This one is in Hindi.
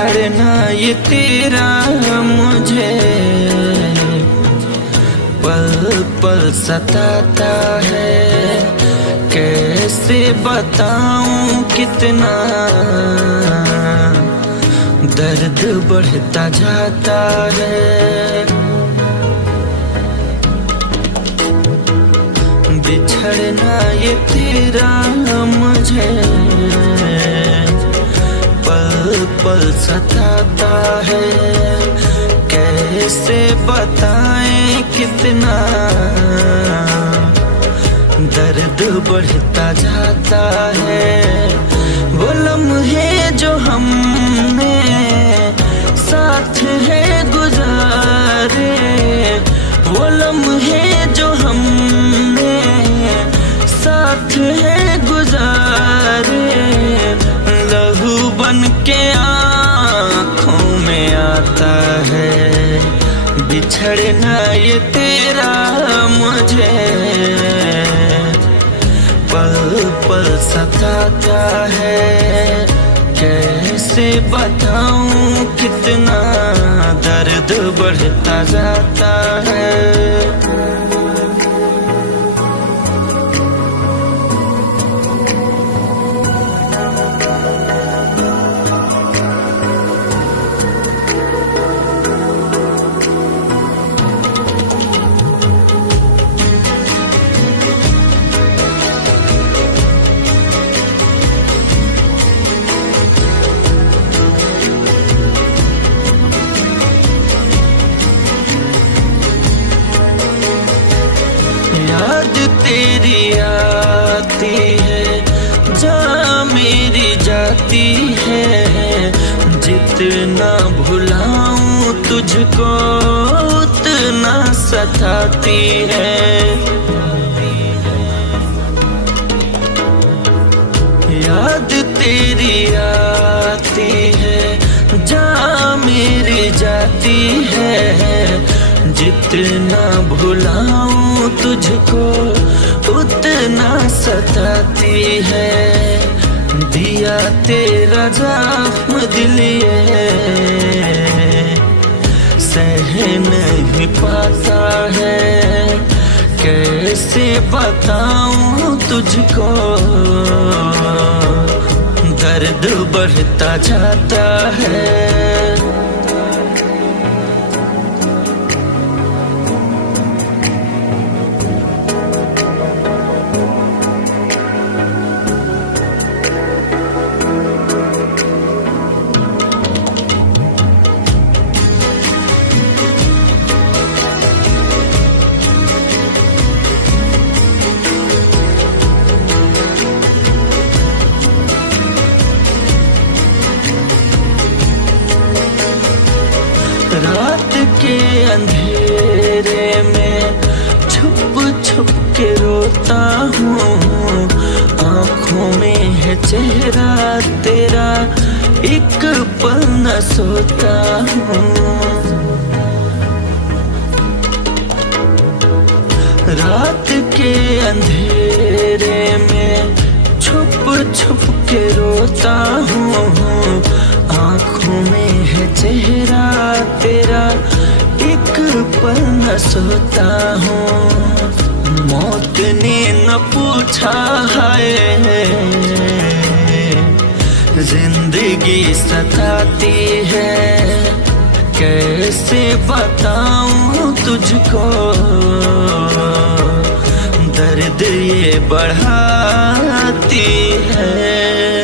बिछड़ना ये तेरा मुझे पल पल सताता है। कैसे बताऊं कितना दर्द बढ़ता जाता है। बिछड़ना ये तेरा मुझे पल पल सताता है। कैसे बताएं कितना दर्द बढ़ता जाता है। वो लम्हे जो हमने साथ है गुजारे, वो लम्हे जो हमने साथ है गुजारे, लहू बन के आँखों में आता है। बिछड़ना ये तेरा मुझे पल पल सताता है। कैसे बताऊं कितना दर्द बढ़ता जाता है। याद तेरी आती है जहाँ मेरी जाती है। जितना भुलाऊं तुझको उतना सताती है। याद तेरी आती है जहाँ मेरी जाती है। जितना भुलाऊं तुझको उतना सताती है। दिया तेरा जख्म दिल ये सह नहीं पाता है। कैसे बताऊं तुझको दर्द बढ़ता जाता है। रात के अंधेरे में छुप छुप के रोता हूँ। आँखों में है चेहरा तेरा, एक पल न सोता हूँ। रात के अंधेरे में छुप छुप के रोता हूँ। आँखों में है चेहरा तेरा, एक पल न सोता हूँ। मौत ने न पूछा है, जिंदगी सताती है। कैसे बताऊं तुझको दर्द ये बढ़ाती है।